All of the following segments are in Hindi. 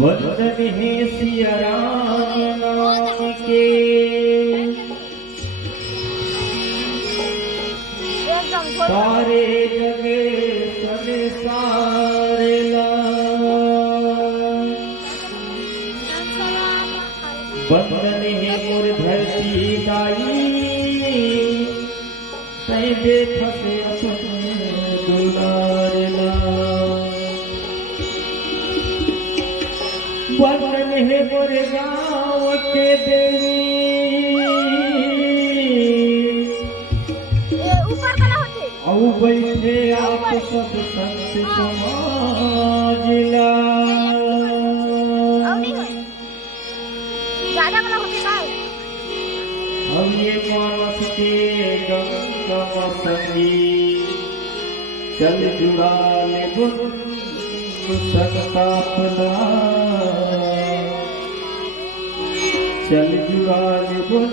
वंदन है सिया राम नाम के सारे जगे संसार वंदन है मोर धरती दाई तै देखा से अपने दुलारला वंदन है मोर गाँव के देवी औ बैठे आप सब संत समाजिला हम ये मानस के गंगा संगी चल जुड़ा ले गुण संतापना चल जुड़ा ले गुण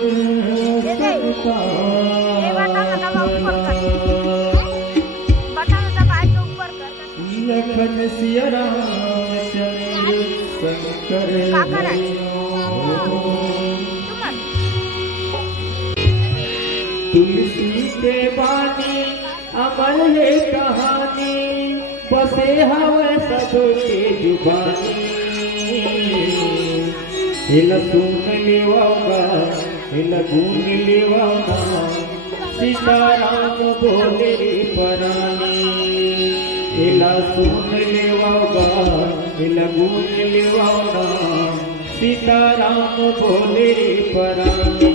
लखन सिया राम चंद्र शंकर तुलसी के बानी अमर है कहानी बसे हवा सबके जुबानी हिल सुन लेवागा हिल गुन लेवागा सीताराम बोले रे परानी हिला सुन लेवागा हिल गुन लेवागा सीताराम बोले रे परानी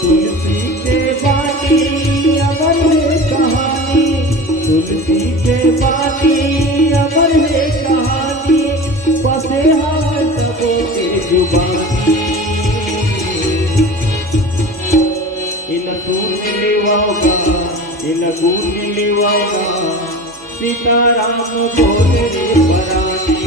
तुलसी के बानी अमर है कहानी, तुलसी के बानी अमर है कहानी, बसे हार सबों के जुबानी। इन गुण लिवाओगा, इन गुण लिवाओगा, सीताराम बोले रे परानी।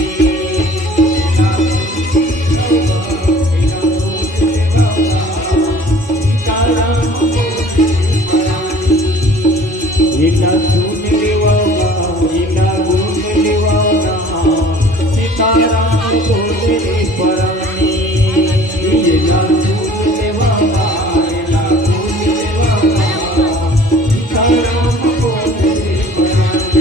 इला सुन लिवाओगा, इला गुण लिवाओगा, सीताराम बोले रे परानी। इला सुन लिवाओगा, इला गुण लिवाओगा, सीताराम बोले रे परानी।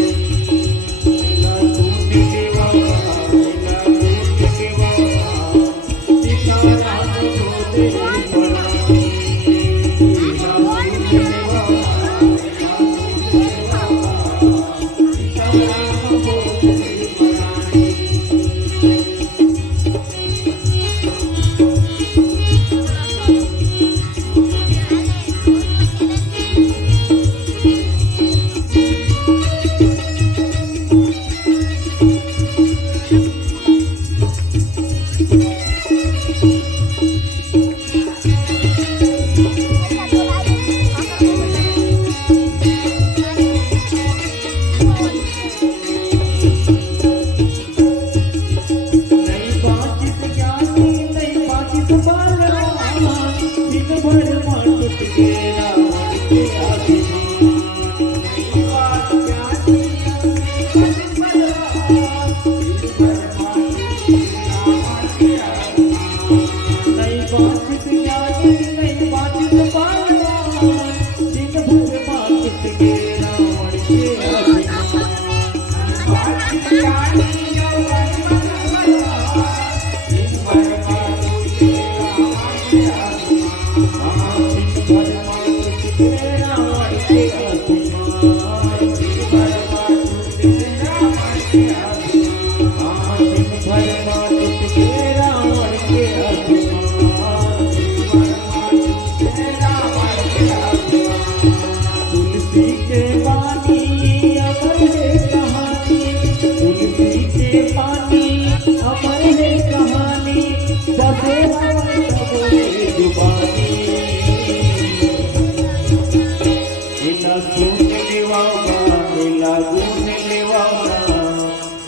इला सुन लिवाओगा, इला गुण लिवाओगा,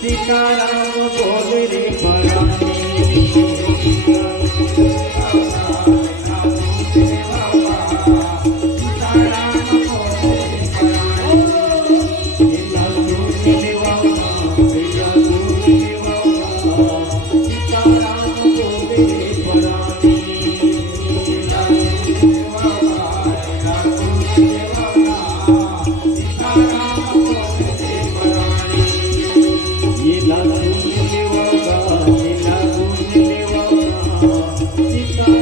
सीताराम बोले रे परानी। इला सुन लिवाओगा, सीताराम बोले रे परानी। सीता